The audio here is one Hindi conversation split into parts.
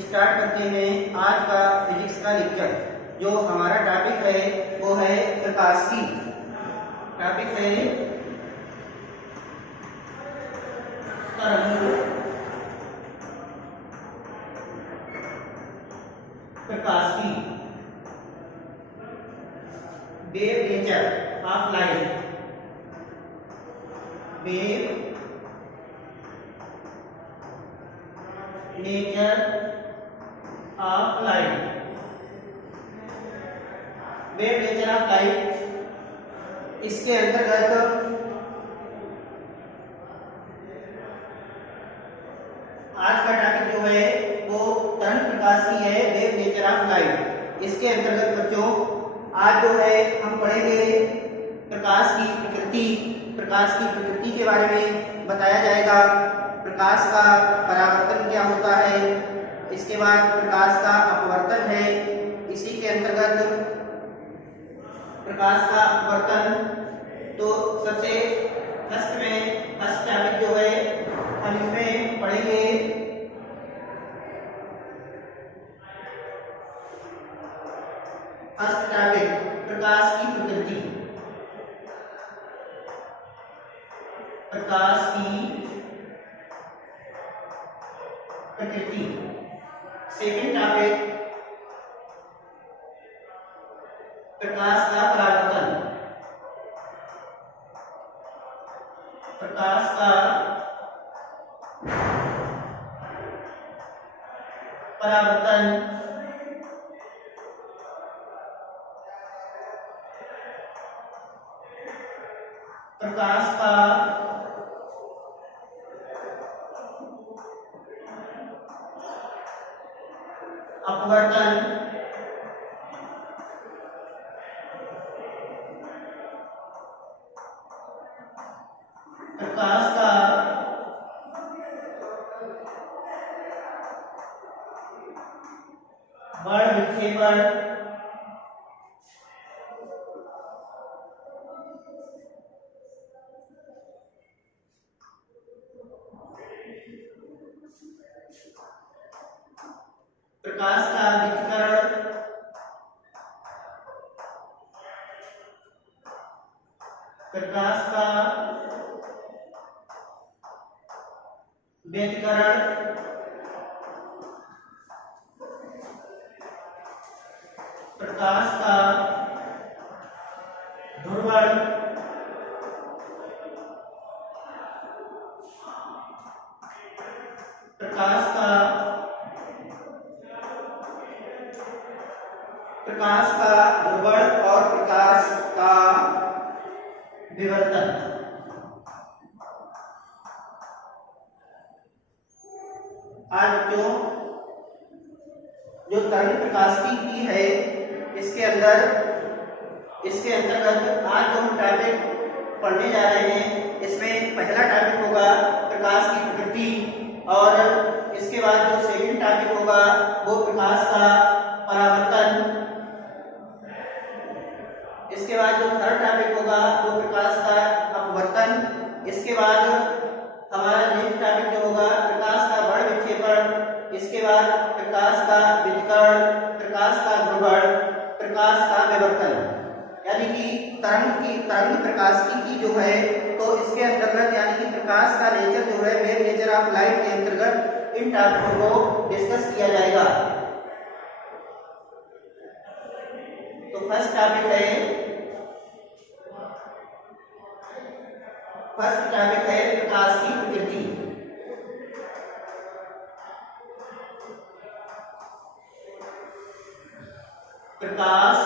स्टार्ट करते हैं आज का फिजिक्स का लेक्चर। जो हमारा टॉपिक है वो है प्रकाश की। टॉपिक है तरंग प्रकाश की, wave nature of light. Wave nature of light. Wave nature of light, इसके अंतर्गत आज का टॉपिक जो है वो तरंग प्रकाश की है, वेव नेचर ऑफ लाइट। इसके अंतर्गत बच्चों आज जो है हम पढ़ेंगे प्रकाश की प्रकृति। प्रकाश की प्रकृति के बारे में बताया जाएगा। प्रकाश का परावर्तन क्या होता है, इसके बाद प्रकाश का अपवर्तन है। इसी के अंतर्गत प्रकाश का अपवर्तन, तो सबसे फर्स्ट टॉपिक जो है हम इसमें पढ़ेंगे फर्स्ट टॉपिक प्रकाश की प्रकृति। प्रकाश की प्रकृति। सेकंड टॉपिक प्रकाश का परावर्तन। प्रकाश का परावर्तन। प्रकाश का अपवर्तन। प्रकाश का बड़ विक्षेपण। प्रकाश का विकिरण। प्रकाश का व्यतिकरण। प्रकाश का ध्रुवण। प्रकाश का ध्रुवण और प्रकाश का विवर्तन। आज बच्चों जो तरंग प्रकाश की है इसके अंतर्गत आज जो हम टॉपिक पढ़ने जा रहे हैं, इसमें पहला टॉपिक होगा प्रकाश की प्रकृति, और इसके बाद जो सेकंड टॉपिक होगा वो प्रकाश का परावर्तन। इसके बाद जो थर्ड टॉपिक होगा वो प्रकाश का अपवर्तन। इसके बाद हमारा नेक्स्ट टॉपिक जो होगा प्रकाश का बड़ विक्षेपण। इसके बाद प्रकाश का विकिरण, प्रकाश का ध्रुवण, प्रकाश का विवर्तन। यानी कि तरंग प्रकाश की जो है, तो इसके अंतर्गत यानी कि प्रकाश का नेचर जो है, वेव नेचर ऑफ लाइट के अंतर्गत इन टॉपिकों को डिस्कस किया जाएगा। तो फर्स्ट टॉपिक है प्रकाश की प्रकृति। प्रकाश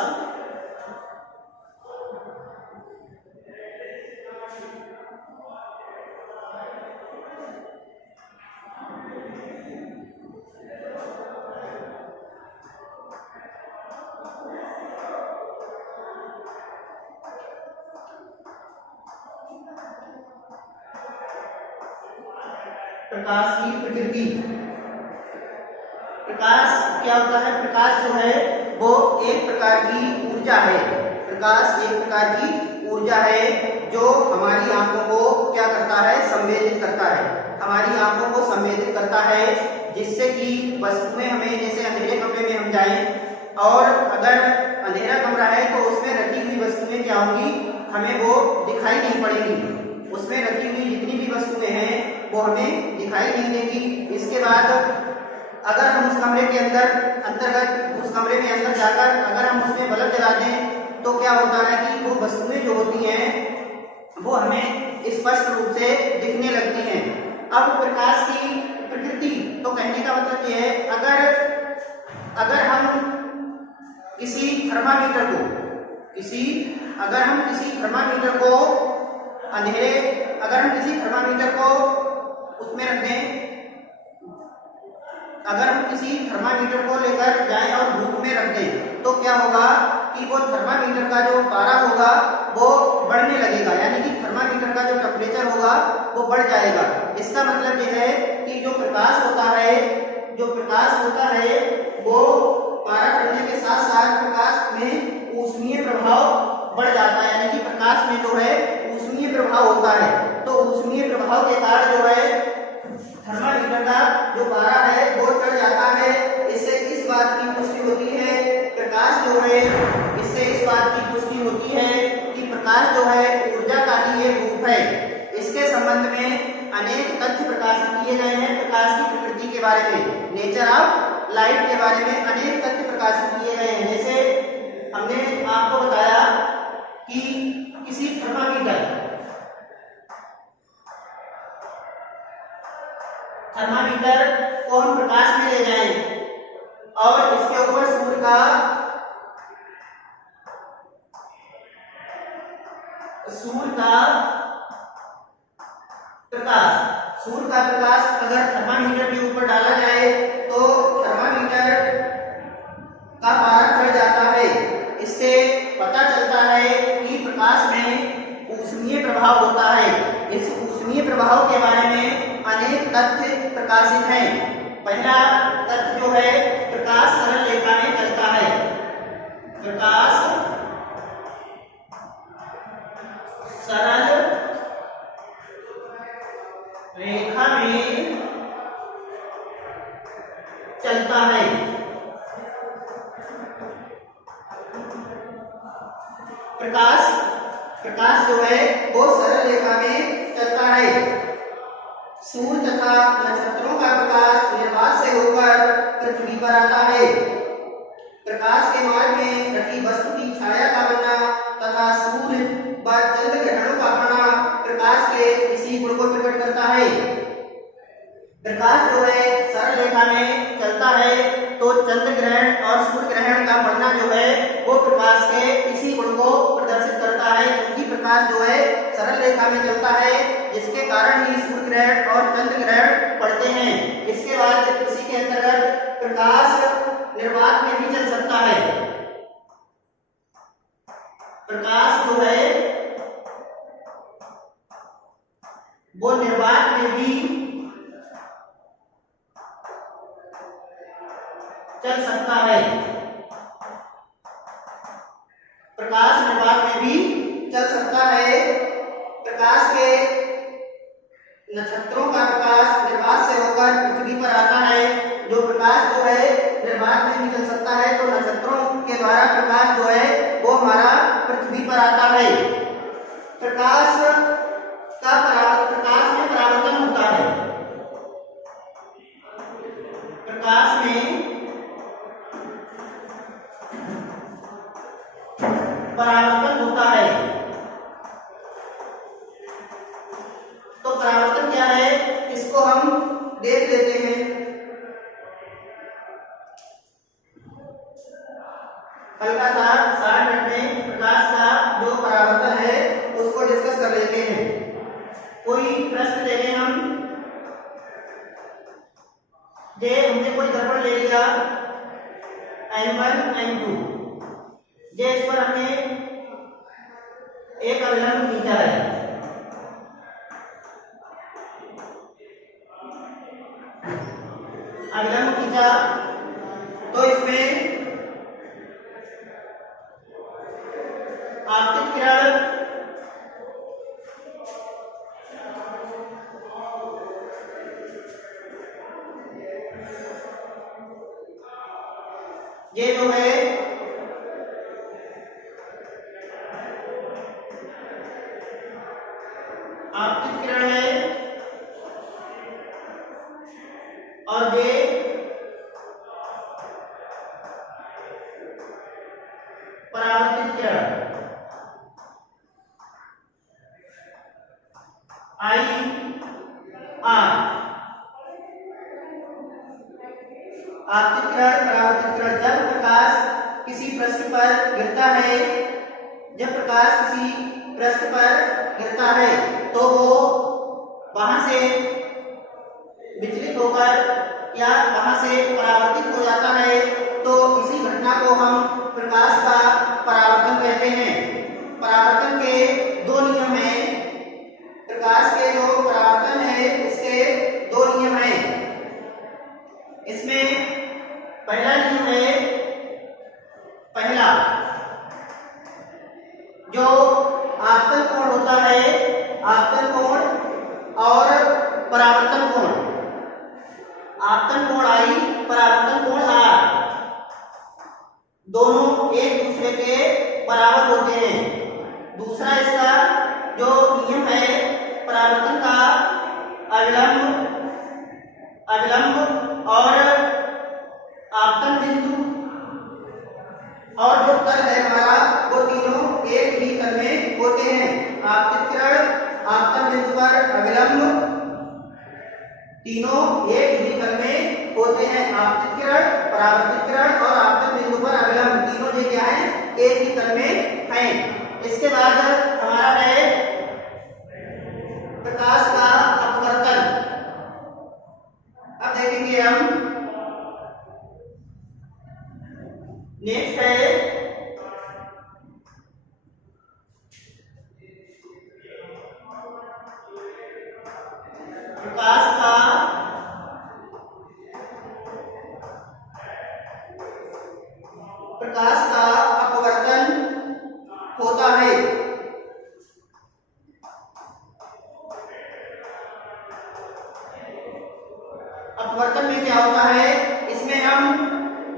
प्रकाश की प्रकृति। प्रकाश क्या होता है? प्रकाश जो है वो एक प्रकार की ऊर्जा है। प्रकाश एक प्रकार की ऊर्जा है जो हमारी आंखों को क्या करता है, संवेदित करता है, हमारी आंखों को संवेदित करता है, जिससे कि वस्तुएं हमें, जैसे अंधेरे कमरे में हम जाएं और अगर अंधेरा कमरा है तो उसमें रखी हुई वस्तुएं क्या होंगी, हमें वो दिखाई नहीं पड़ेंगी, उसमें रखी हुई जितनी भी वस्तुएं हैं वो हमें दिखाई नहीं देंगी। इसके बाद अगर हम उस कमरे के अंतर्गत उस कमरे में अंदर जाकर अगर हम उसमें बल्ब जला दें तो क्या होता है कि वो वस्तुएं जो होती हैं वो हमें स्पष्ट रूप से दिखने लगती हैं। अब प्रकाश की प्रकृति, तो कहने का मतलब ये है, अगर हम किसी थर्मामीटर को अंधेरे, अगर हम किसी थर्मामीटर को उसमें रख दें, अगर हम किसी थर्मामीटर को लेकर जाएं और धूप में रख दें तो क्या होगा कि वो थर्मामीटर का जो पारा होगा वो बढ़ने लगेगा, यानी कि थर्मामीटर का जो टेम्परेचर होगा वो बढ़ जाएगा। इसका मतलब यह है कि जो प्रकाश होता है वो पारा बढ़ने के साथ साथ प्रकाश में ऊष्मीय प्रभाव बढ़ जाता है, यानी कि प्रकाश में जो है ऊष्मीय प्रभाव होता है। तो ऊष्मीय प्रभाव के कारण जो है थर्मामीटर का जो पारा है वो चढ़ जाता है। इससे इस बात की पुष्टि होती है, प्रकाश जो है, इससे इस बात की पुष्टि होती है कि प्रकाश जो है ऊर्जा का ही एक रूप है। इसके संबंध में अनेक तथ्य प्रकाशित किए गए हैं, प्रकाश की प्रकृति के बारे में, नेचर ऑफ लाइट के बारे में अनेक तथ्य प्रकाशित किए गए हैं। जैसे हमने आपको बताया कि किसी थर्मामीटर को हम प्रकाश में ले जाएं और इसके ऊपर सूर्य का प्रकाश अगर थर्मामीटर के ऊपर डाला जाए तो थर्मामीटर का पारा चढ़ जाता है। इससे पता चलता है कि प्रकाश में ऊष्मीय प्रभाव होता है। इस ऊष्मीय प्रभाव के बारे में अनेक तथ्य प्रकाशित हैं। पहला तथ्य जो है, प्रकाश सरल रेखा में चलता है। प्रकाश सरल रेखा में चलता है। प्रकाश जो है वो सरल रेखा में चलता है। सूर्य तथा नक्षत्रों का प्रकाश निर्वात से होकर पृथ्वी पर आता है। प्रकाश के मार्ग में रखी वस्तु की छाया का बनना तथा सूर्य व चंद्र ग्रहणों का होना प्रकाश के इसी गुण को प्रकट करता है। प्रकाश जो है सरल रेखा में चलता है तो चंद्र ग्रहण और सूर्य ग्रहण का बढ़ना जो है वो प्रकाश के इसी गुण को प्रदर्शित करता है, क्योंकि प्रकाश जो है सरल रेखा में चलता है, जिसके कारण ही सूर्य ग्रहण और चंद्र ग्रहण पड़ते हैं। इसके बाद इसी के अंतर्गत प्रकाश निर्वात में भी चल सकता है। प्रकाश जो है वो निर्वात में भी चल सकता है। प्रकाश निर्वात में भी चल सकता है। प्रकाश के नक्षत्रों का प्रकाश निर्वात से होकर पृथ्वी पर आता है। जो प्रकाश जो है निर्वात में भी चल सकता है तो नक्षत्रों के द्वारा प्रकाश जो है वो हमारा पृथ्वी पर आता है। प्रकाश में परावर्तन होता है। प्रकाश में परावर्तन होता है। तो परावर्तन क्या है, इसको हम देख लेते हैं। हल्का सा 60 मिनट में प्रकाश का जो परावर्तन है उसको डिस्कस कर लेते हैं। कोई प्रश्न देंगे हम, हमने कोई दर्पण ले लिया M1 M2, इस पर हमने एक अभिलंब खींचा है। अभिलंब खींचा तो इसमें आपतित किरण ये जो है आपतित किरण है और ये परावर्तित किरण आई आर। आपतित किरण परावर्तित किरण, जब प्रकाश किसी पृष्ठ पर गिरता है, जब प्रकाश किसी पृष्ठ पर गिरता है तो वो वहां से विचलित होकर या वहां से परावर्तित हो जाता है, तो इसी घटना को हम प्रकाश का परावर्तन कहते हैं। परावर्तन के दो नियम हैं। प्रकाश के जो परावर्तन है इसके दो नियम हैं। इसमें पहला नियम है, पहला जो आपतन कोण होता है, आपतन कोण और परावर्तन कोण, आपतन कोण आई, परावर्तन कोण आर, दोनों एक दूसरे के बराबर होते हैं। दूसरा इसका जो नियम है परावर्तन का, अविलंब, अविलंब और आपतन बिंदु और जो तल है हमारा, वो तीनों एक ही तल में होते हैं। आपतित किरण, आपतन बिंदु पर अविलंब, तीनों एक ही तल में होते हैं। आपतित किरण, परावर्तित किरण और आपतन बिंदु पर अविलंब, तीनों ये क्या है, एक ही तल में हैं। इसके बाद हमारा है प्रकाश का अपवर्तन। अब देखेंगे हम, नेक्स्ट है प्रकाश का अपवर्तन होता है। अपवर्तन में क्या होता है, इसमें हम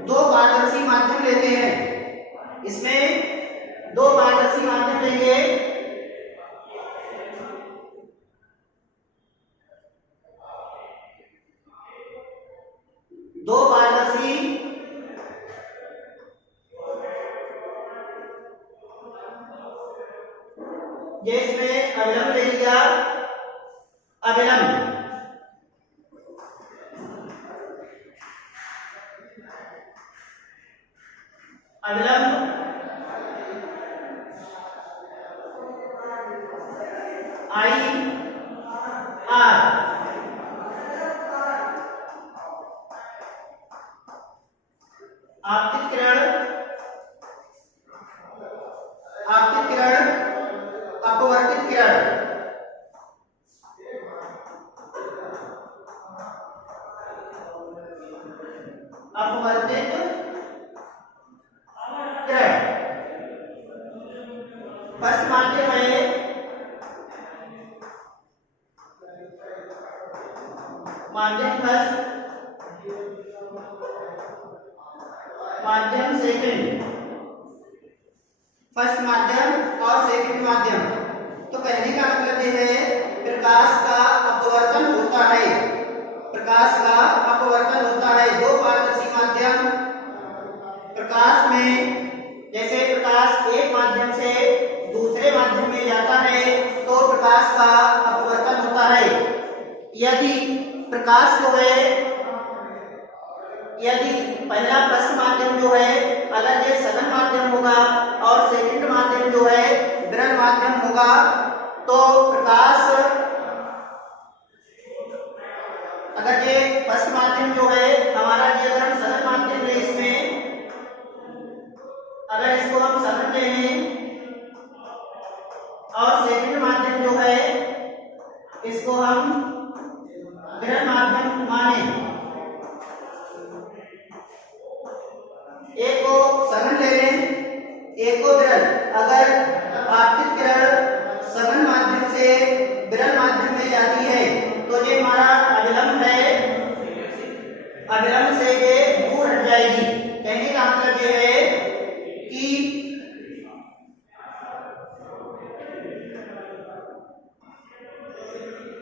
दो पारदर्शी माध्यम लेते हैं। इसमें दो पारदर्शी माध्यम लेंगे, दो पारदर्शी ये इसमें अविलंब ले लिया, अविलंब, अविलंब आई आर, आपतित किरण, आपतित किरण, अपवर्तित किरण, अपवर्तित किरण। फर्स्ट माध्यम है माध्यम फर्स्ट, माध्यम सेकंड, फर्स्ट माध्यम और सेकंड माध्यम। तो कहने का मतलब ये है प्रकाश का अपवर्तन होता है, प्रकाश का अपवर्तन होता है। दो पारदर्शी माध्यम, प्रकाश में जैसे प्रकाश एक माध्यम से दूसरे माध्यम में जाता है तो प्रकाश का अपवर्तन होता है। यदि प्रकाश जो है, यदि पहला प्रश्न माध्यम जो है अगर ये सघन माध्यम होगा और सेकंड माध्यम जो है विरल माध्यम होगा, तो प्रकाश, अगर ये फर्स्ट माध्यम जो है हमारा, ये अगर हम सघन माध्यम ले, इसमें अगर इसको हम सघन ले लें और सेकंड माध्यम जो है इसको हम विरल माध्यम माने, एक को सघन ले लें, एक को विरल। अगर आपतित किरण सघन माध्यम से विरल माध्यम में जाती है तो ये हमारा अविलंब है, अविलंब से ये दूर हट जाएगी। कहने का मतलब ये है कि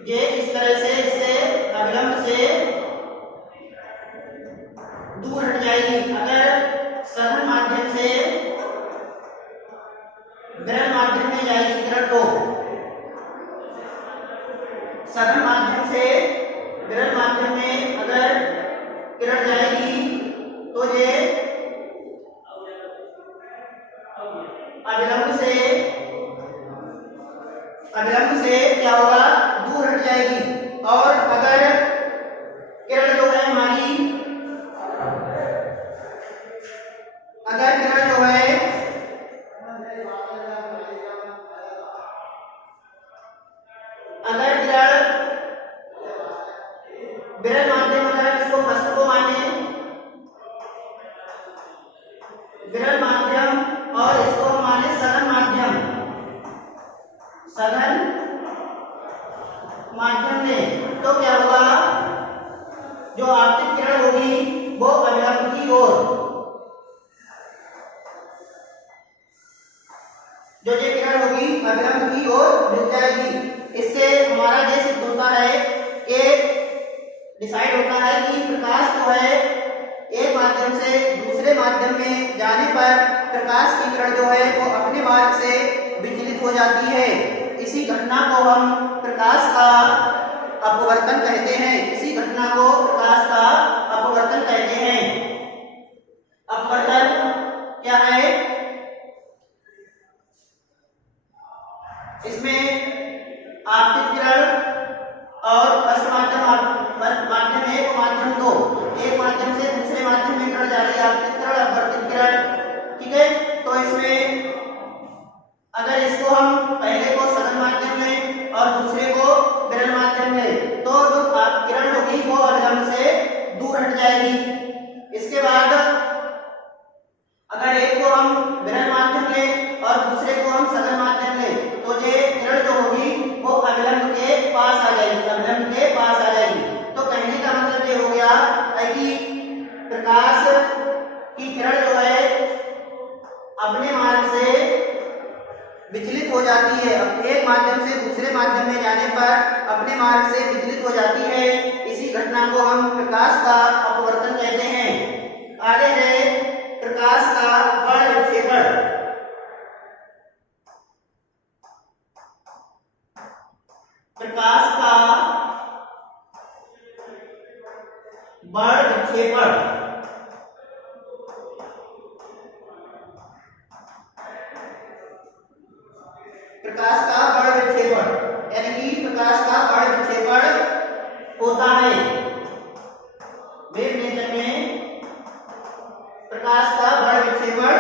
ये इस तरह से इससे अविलंब से दूर हट जाएगी। अगर सघन माध्यम से विरल माध्यम में जाएगी किरण तो सघन माध्यम से विरल माध्यम में अगर किरण जाएगी तो ये अविलंब से क्या होगा, दूर हट जाएगी। और अगर किरण जो है हमारी अगर किरण जो है अगर किरण विरल माध्यम अगर इसको फर्स्ट को माने विरल माध्यम और इसको हम माने सघन माध्यम में, तो क्या होगा, जो आपतित किरण होगी वो अविलंब की ओर जो ये किरण होगी अविलंब की ओर झुक जाएगी। इससे हमारा ये सिद्ध होता है कि डिसाइड होता है कि प्रकाश जो है एक माध्यम से दूसरे माध्यम में जाने पर प्रकाश की किरण जो है वो अपने मार्ग से विचलित हो जाती है। इसी घटना को हम प्रकाश का अपवर्तन कहते हैं। इसी घटना को प्रकाश का अपवर्तन कहते हैं। अपवर्तन क्या है, इसमें आपतित किरण और पश्च माध्यम एक माध्यम दो, एक माध्यम से दूसरे माध्यम में किरण जा रही है, आपतित किरण अपवर्तित किरण, ठीक है। तो इसमें अगर इसको हम पहले को सघन माध्यम में और दूसरे को विरल माध्यम में, तो जो किरण होगी वो अविलंब से दूर हट जाएगी। इसके बाद अगर एक को हम विरल माध्यम लें और दूसरे को हम सघन माध्यम लें, तो ये किरण जो होगी वो अविलंब के पास आ जाएगी, अविलंब के पास आ जाएगी। तो कहने का मतलब ये हो गया है कि प्रकाश की किरण जो है अपने मार्ग से विचलित हो जाती है। एक माध्यम से दूसरे माध्यम में जाने पर अपने मार्ग से विचलित हो जाती है। इसी घटना को हम प्रकाश का अपवर्तन कहते हैं। आगे है प्रकाश का बड़ विक्षेपण। प्रकाश का बड़ विक्षेपण प्रकाश का बड़ विक्षेपण यानी कि प्रकाश का बड़ विक्षेपण होता है। वेवलेंथ में प्रकाश का बड़ विक्षेपण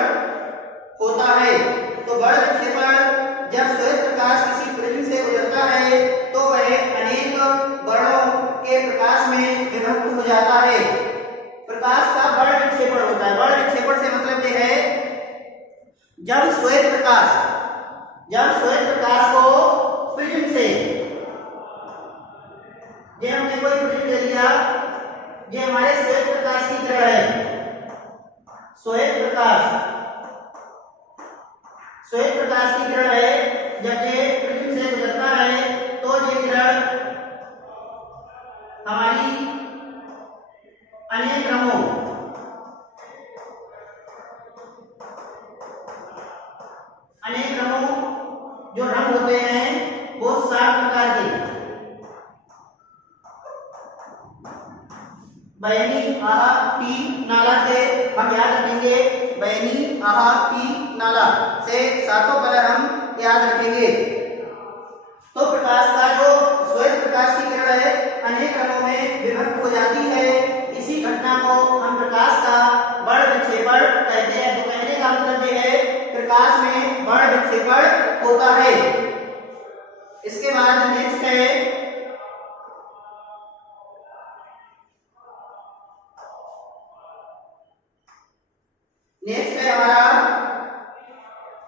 होता है। तो बड़ विक्षेपण जब श्वेत प्रकाश किसी प्रिज्म से गुजरता है तो वह अनेक वर्णों के प्रकाश में विभक्त हो जाता है। प्रकाश का बड़ विक्षेपण होता है। बड़ विक्षेपण से मतलब यह है जब श्वेत प्रकाश को प्रिज्म से, ये हमने कोई प्रिज्म ले लिया, ये हमारे श्वेत प्रकाश की किरण है। श्वेत प्रकाश की किरण है। जब ये प्रिज्म से गुजरता है तो ये किरण हमारी अनेक रंगों जो रंग होते हैं वो 7 प्रकार के, बैनी, आहा, पी, नाला से हम याद रखेंगे। बैनी, आहा, पी, नाला से 7 कलर हम याद रखेंगे। तो प्रकाश का जो श्वेत प्रकाश की किरण है अनेक रंगों में विभक्त हो जाती है। इसी घटना को हम प्रकाश का बड़ विक्षेपण कहते हैं। तो कहने का मतलब ये है प्रकाश में बड़ विक्षेपण होता है। इसके बाद नेक्स्ट है हमारा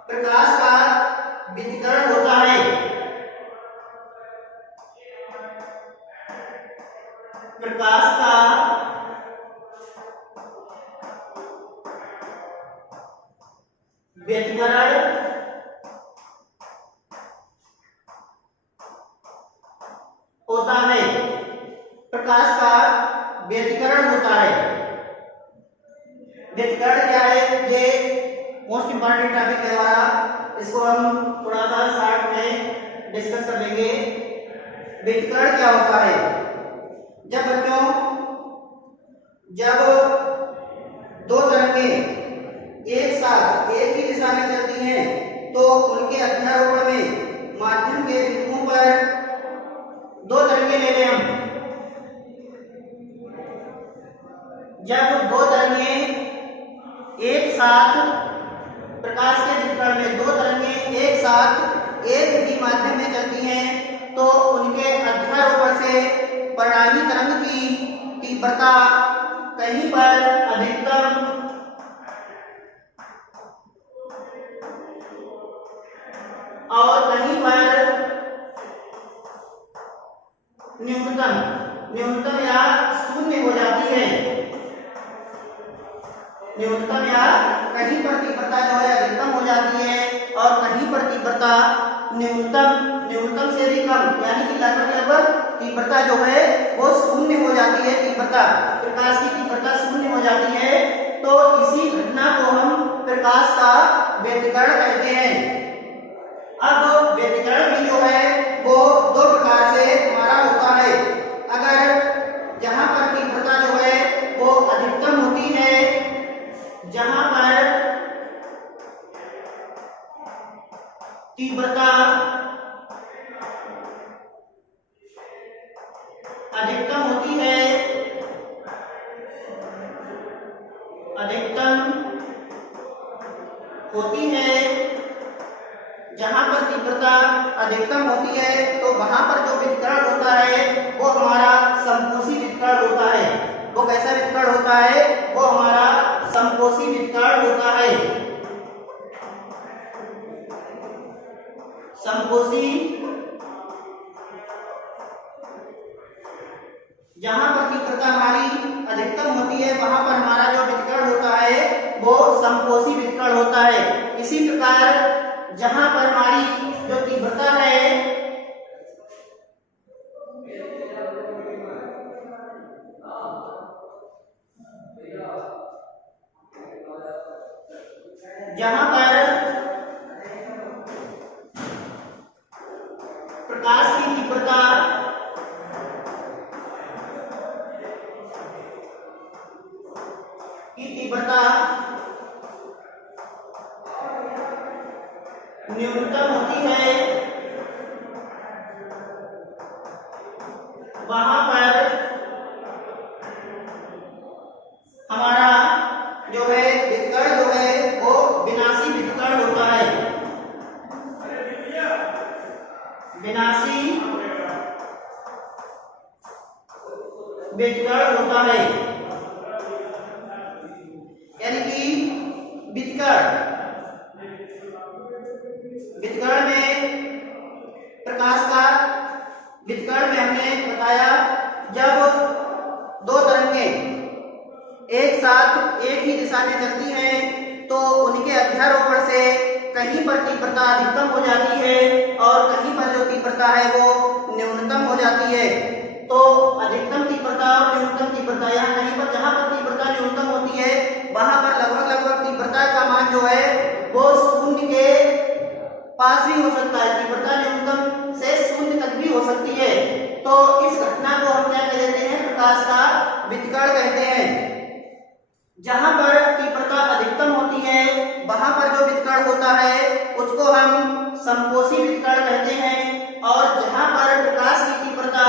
प्रकाश का विकिरण होता है। प्रकाश का व्यतिकरण होता है, प्रकाश का व्यतिकरण होता है। व्यतिकरण क्या है, ये मोस्ट इंपॉर्टेंट टॉपिक है हमारा, इसको हम थोड़ा सा शॉर्ट में डिस्कस कर लेंगे। व्यतिकरण क्या होता है? जब बच्चों जब दो तरंगें एक साथ एक ही दिशा में चलती हैं तो उनके अध्यारोपण में माध्यम के बिंदुओं पर दो तरंगें ले लें हम। जब दो तरंगें एक साथ प्रकाश के व्यतिकरण में दो तरंगें एक साथ एक ही माध्यम में चलती हैं तो उनके अध्यारोपण से परिणामी तरंग की तीव्रता कहीं पर अधिकतम और कहीं पर न्यूनतम या शून्य हो जाती है। न्यूनतम या कहीं पर तीव्रता जो है अधिकतम हो जाती है और कहीं पर तीव्रता न्यूनतम से भी कम, यानी कि लगभग तीव्रता जो है वो शून्य हो जाती है। तीव्रता प्रकाश की तीव्रता शून्य हो जाती है तो इसी घटना को हम प्रकाश का व्यतिकरण कहते हैं। अब व्यतिकरण भी जो है वो दो प्रकार से हमारा होता है। अगर जहां पर तीव्रता जो है वो अधिकतम होती है, जहां पर तीव्रता अधिकतम होती है, जहां पर तीव्रता अधिकतम होती है तो वहां पर जो व्यतिकरण होता है वो हमारा समकोशी व्यतिकरण होता है। वो कैसा व्यतिकरण होता है? वो हमारा समकोशी व्यतिकरण होता है। समकोशी, जहां पर तीव्रता हमारी अधिकतम होती है वहां पर हमारा जो व्यतिकरण होता है वो समकोशी व्यतिकरण होता है। इसी प्रकार जहां पर हमारी जो तीव्रता है जहां पर प्रकाश की तीव्रता न्यूनतम होती है वहां पर हमारा जो है व्यतिकरण जो है वो विनाशी व्यतिकरण होता है। विनाशी व्यतिकरण होता है, यानी कि व्यतिकरण में प्रकाश का व्यतिकरण में हमने बताया जब दो तरंगें एक साथ एक ही दिशा में चलती हैं तो उनके अध्यारोपण से कहीं पर तीव्रता अधिकतम हो जाती है और कहीं पर जो तीव्रता है वो न्यूनतम हो जाती है। तो अधिकतम तीव्रता और न्यूनतम तीव्रता, यहाँ कहीं पर जहां पर तीव्रता न्यूनतम होती है वहां पर लगभग तीव्रता का मान जो है वो शून्य के पास भी हो सकता है। तीव्रता न्यूनतम से शून्य तक भी हो सकती है। तो इस घटना को हम क्या कहते हैं? प्रकाश का व्यतिकरण कहते हैं। जहां पर तीव्रता अधिकतम होती है वहां पर जो व्यतिकरण होता है उसको हम समकोशी व्यतिकरण कहते हैं और जहां पर प्रकाश की तीव्रता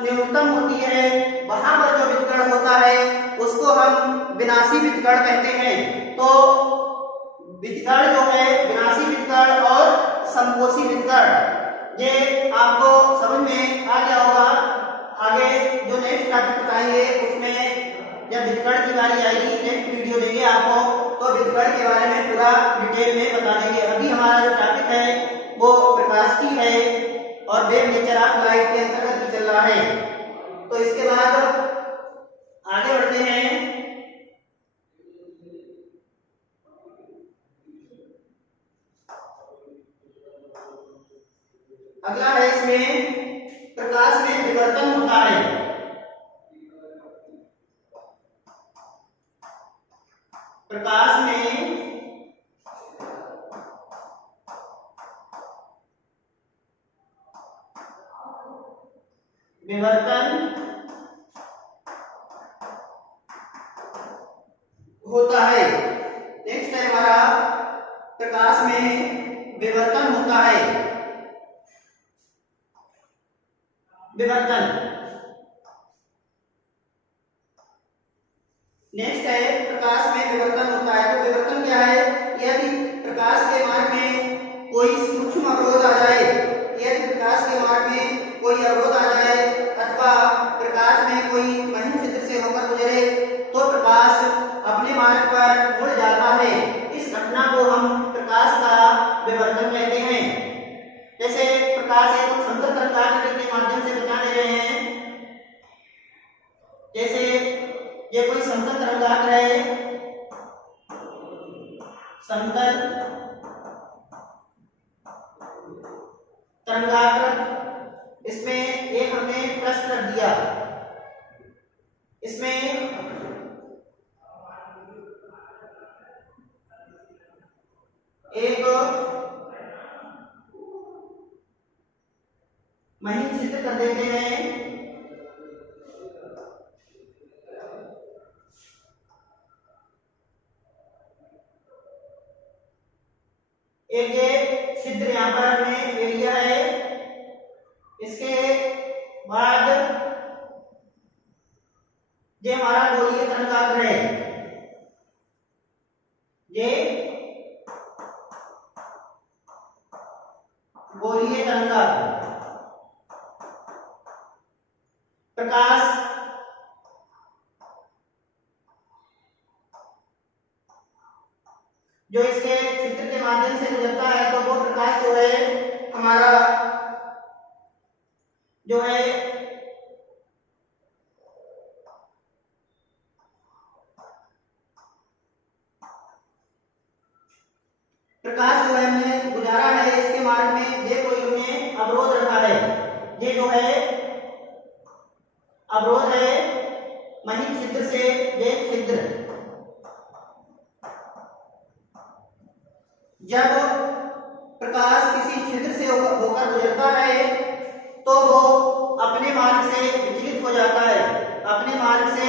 न्यूनतम होती है वहां पर जो व्यतिकरण होता है उसको हम विनाशी व्यतिकरण कहते हैं। तो व्यतिकरण जो है विनाशी व्यतिकरण और समकोशी व्यतिकरण, ये आपको समझ में आ गया होगा। आगे जो नेक्स्ट टॉपिक बताएंगे उसमें जब व्यतिकरण की बारी आएगी, नेक्स्ट वीडियो देंगे आपको, तो व्यतिकरण के बारे में पूरा डिटेल में बता देंगे। अभी हमारा जो टॉपिक है वो प्रकाश की है और वेव नेचर ऑफ लाइट के अंतर्गत ही चल रहा है। तो इसके बाद आगे बढ़ते हैं। है इसमें, प्रकाश में विवर्तन होता है। प्रकाश में विवर्तन होता है। नेक्स्ट है हमारा, प्रकाश में विवर्तन होता है। विवर्तन। नेक्स्ट है, प्रकाश में विवर्तन होता है। तो विवर्तन क्या है? यदि प्रकाश के मार्ग में कोई सूक्ष्म अवरोध आ जाए, यदि प्रकाश के मार्ग में कोई अवरोध आ जाए अथवा प्रकाश में कोई महीन छिद्र से होकर गुजरे तो प्रकाश अपने मार्ग पर मुड़ जाता है। इस घटना को हम प्रकाश का विवर्तन कहते हैं। जैसे प्रकाश एक समतल तरंगाग्र के माध्यम से बता दे रहे हैं। जैसे ये कोई समतल तरंगाग्र है, समतल तरंगाग्र, इसमें एक हमने प्रश्न रख दिया, इसमें एक महीन छिद्र कर देते हैं। एक ये छिद्र यहाँ पर हमने ले लिया है। इसके बाद ये हमारा गोलीय तरंगाग्र है। ये गोलीय तरंगाग्र। प्रकाश जो इसके छिद्र के माध्यम से गुजरता है तो वो प्रकाश जो है हमारा जो है प्रकाश जो है हमने गुजारा है इसके मार्ग में, ये कोई हमने अवरोध रखा है। ये जो है अवरोध है महीन छिद्र से, ये छिद्र जब प्रकाश किसी छिद्र से होकर गुजरता है तो वो अपने मार्ग से विचलित हो जाता है, अपने मार्ग से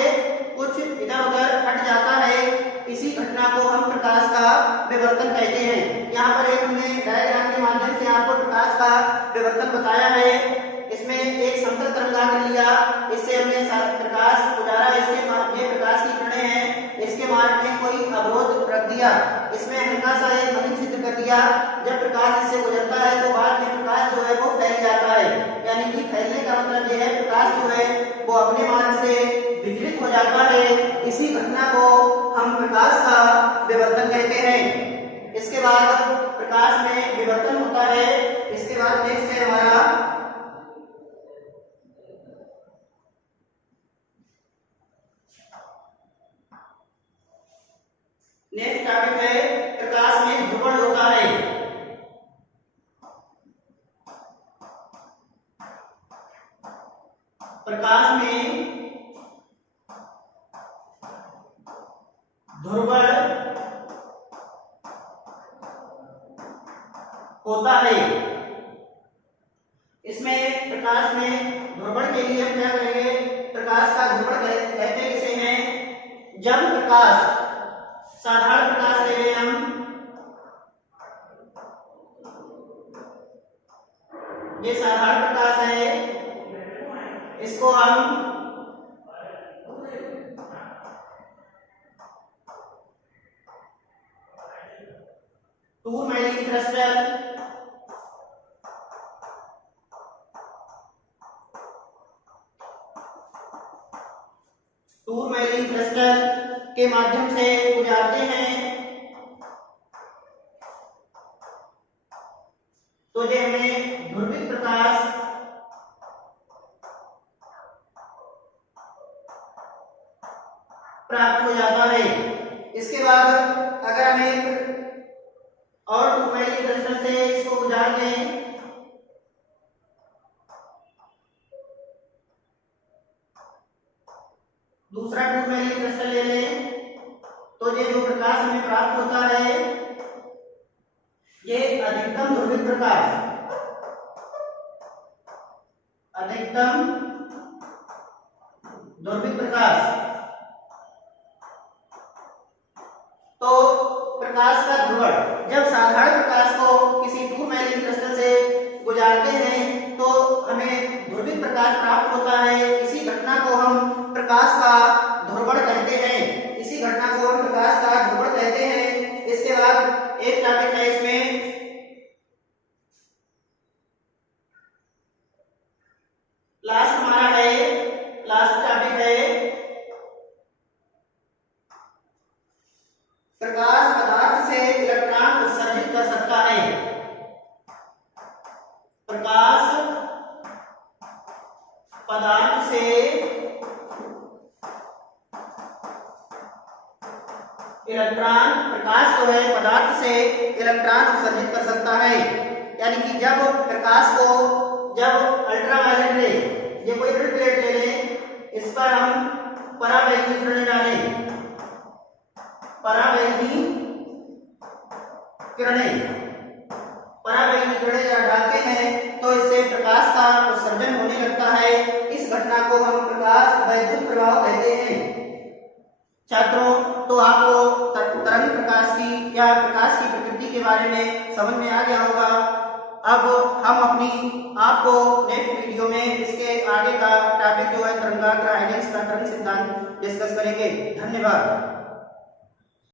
कुछ इधर उधर हट जाता है। इसी घटना को हम प्रकाश का विवर्तन कहते हैं। यहाँ पर एक हमने डायग्राम के माध्यम से आपको प्रकाश का विवर्तन बताया है। इसमें एक समतल तरंगाग्र लिया, इससे हमने प्रकाश गुजारा, इसके ये प्रकाश की किरणें हैं, इसके मार्ग में कोई अवरोध रख दिया, इसमें हल्का सा एक महीन छिद्र कर दिया। जब प्रकाश इससे गुजरता है तो बाद में प्रकाश जो है वो फैल जाता है। यानी कि फैलने का मतलब ये है प्रकाश जो है वो अपने मार्ग से विचलित हो जाता है। इसी घटना को हम प्रकाश का विवर्तन कहते हैं। इसके बाद प्रकाश में विवर्तन होता है। इसके बाद नेक्स्ट है हमारा नेक्स्ट टॉपिक है, प्रकाश में ध्रुवण होता है। प्रकाश में ध्रुवण होता है। इसमें प्रकाश में ध्रुवण के लिए हम क्या करेंगे? प्रकाश का ध्रुवण कहते किसे हैं? जब प्रकाश, साधारण प्रकाश ले रहे हम, ये साधारण प्रकाश है, इसको हम टूरमैलिन क्रिस्टल, टूरमैलिन क्रिस्टल के माध्यम से गुजारते हैं तो ये हमें ध्रुवित प्रकाश प्राप्त हो जाता है। इसके बाद अगर हम एक और टूरमैलिन क्रिस्टल से इसको गुजार दें दुर्भिद प्रकाश, अधिकतम दुर्भिद प्रकाश। तो प्रकाश का ध्रुवण, जब साधारण प्रकाश को किसी 2 माइलिंग क्रिस्टल से गुजारते हैं तो हमें ध्रुवित प्रकाश प्राप्त होता है। इसी घटना को हम प्रकाश का ध्रुवण कहते हैं। इसी घटना को हम प्रकाश का ध्रुवण कहते हैं। इसके बाद एक टॉपिक है इसमें लास्ट हमारा है, लास्ट टॉपिक है प्रकाश पदार्थ से इलेक्ट्रॉन उत्सर्जित कर सकता है। प्रकाश पदार्थ से इलेक्ट्रॉन, प्रकाश जो है पदार्थ से इलेक्ट्रॉन उत्सर्जित कर सकता है। यानी कि जब प्रकाश को, जब अल्ट्रावायलेट रे, ये कोई प्लेट ले लें, इस पर हम पराबैंगनी किरणें डालें, पराबैंगनी किरणें डालते हैं तो इससे प्रकाश का उत्सर्जन होने लगता है। इस घटना को हम प्रकाश वैद्युत प्रभाव कहते हैं। छात्रों, तो आपको तरंग प्रकाश की या प्रकाश की प्रकृति के बारे में समझ में आ गया होगा। अब हम अपनी आपको नेक्स्ट वीडियो में इसके आगे का टॉपिक जो है तरंगाग्र आइडेंस का तरंग सिद्धांत डिस्कस करेंगे। धन्यवाद।